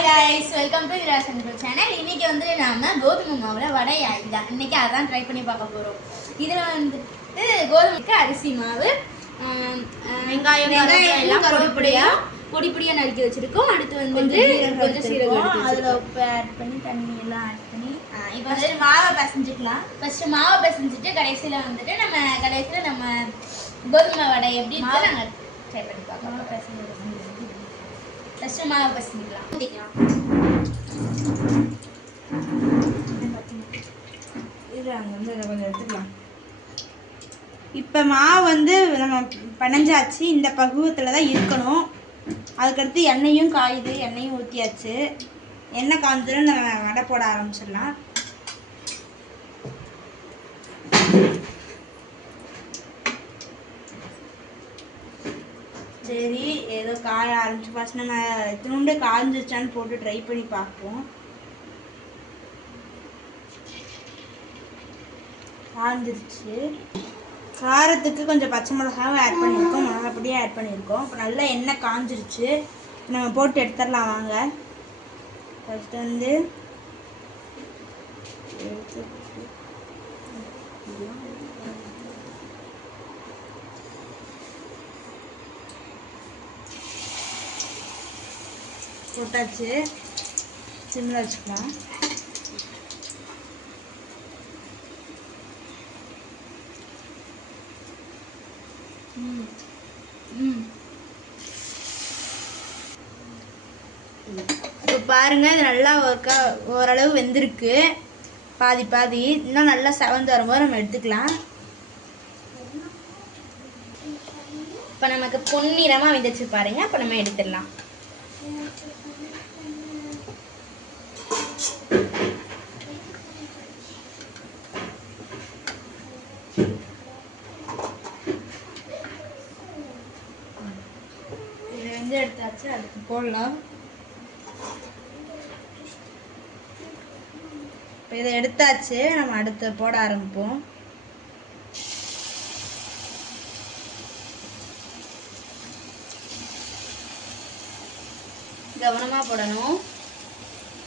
Hi guys, welcome to Ira Central channel. இன்னைக்கு வந்து நாம கோதுமை மாவுல வடை இன்னைக்கு அதான் ட்ரை பண்ணி பார்க்க போறோம். இதுல வந்து கோதுமைக்கு அரிசி மாவு, வெங்காயம் எல்லாம் பொடி-பொடியா நறுக்கி வச்சிருக்கோம். அடுத்து வந்து கொஞ்சம் சீரகம் அதுல உப்பு ஆட் பண்ணி தண்ணி எல்லாம் ஆட் பண்ணி இப்போ வந்து மாவை பிசைஞ்சிக்கலாம். ஃபர்ஸ்ட் மாவை பிசைஞ்சிட்டு கடைசில நம்ம கோதுமை வடை எப்படி இருக்கு நாங்க ட்ரை பண்ணி பார்க்கலாம். ஃபர்ஸ்ட் மாவை பிசைஞ்சிக்கலாம். கொஞ்சம் எடுத்துக்கலாம். இப்போ மாவு வந்து நம்ம பனஞ்சாச்சு, இந்த பக்குவத்தில் தான் இருக்கணும். அதுக்கடுத்து எண்ணெயும் காயுது, எண்ணெயும் ஊற்றியாச்சு. எண்ணெய் காய்ஞ்சதும் நம்ம வடை போட ஆரம்பிச்சிடலாம். சரி, ஏதோ காய ஆரம்பிச்சு ஃபர்ஸ்ட் நம்ம இத்தினுண்டு காய்ஞ்சிச்சான்னு போட்டு ட்ரை பண்ணி பார்ப்போம். காய்ஞ்சிருச்சு. காரத்துக்கு கொஞ்சம் பச்சை மிளகாவும் ஆட் பண்ணியிருக்கோம், மிளகாப்பொடியும் ஆட் பண்ணியிருக்கோம். இப்போ நல்லா எண்ணெய் காய்ஞ்சிருச்சு, நம்ம போட்டு எடுத்துடலாம் வாங்க. ஃபர்ஸ்ட் வந்து போட்டாச்சு, சிம்மில் வச்சுக்கலாம். இப்போ பாருங்க, இது நல்லா ஓரளவு வெந்திருக்கு, பாதி இன்னும் நல்லா செவந்து வரும்போது நம்ம எடுத்துக்கலாம். இப்போ நமக்கு பொன்னிறமாக வெந்துச்சு பாருங்க. இப்போ நம்ம எடுத்துடலாம். இது வந்து எடுத்தாச்சு, அதுக்கு போடலாம். இப்போ இதை எடுத்தாச்சு, நம்ம அடுத்து போட ஆரம்பிப்போம். கவனமாக போடணும்,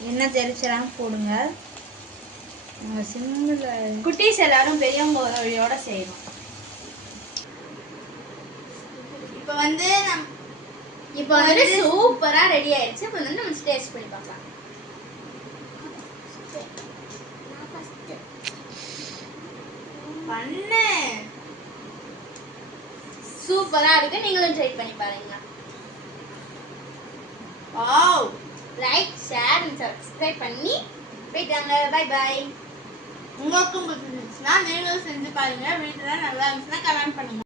எண்ணெய் தெரிச்சிடாம போடுங்க. சிம்பிள் குட்டீஸ் எல்லாரும் பெரியவங்களோட செய்யணும். இப்போ வந்து சூப்பராக ரெடி ஆயிடுச்சு. இப்போ வந்து நம்ம டேஸ்ட் பண்ணி பார்க்கலாம். சூப்பராக இருக்கு, நீங்களும் ட்ரை பண்ணி பாருங்க. Wow, like share and subscribe பண்ணி போயிட்டாங்க. Bye bye. உங்களுக்கும் பிடிச்சிருந்துச்சுன்னா நீங்களும் செஞ்சு பாருங்க. வீட்டில் நல்லா இருந்துச்சுன்னா கமெண்ட் பண்ணுங்க.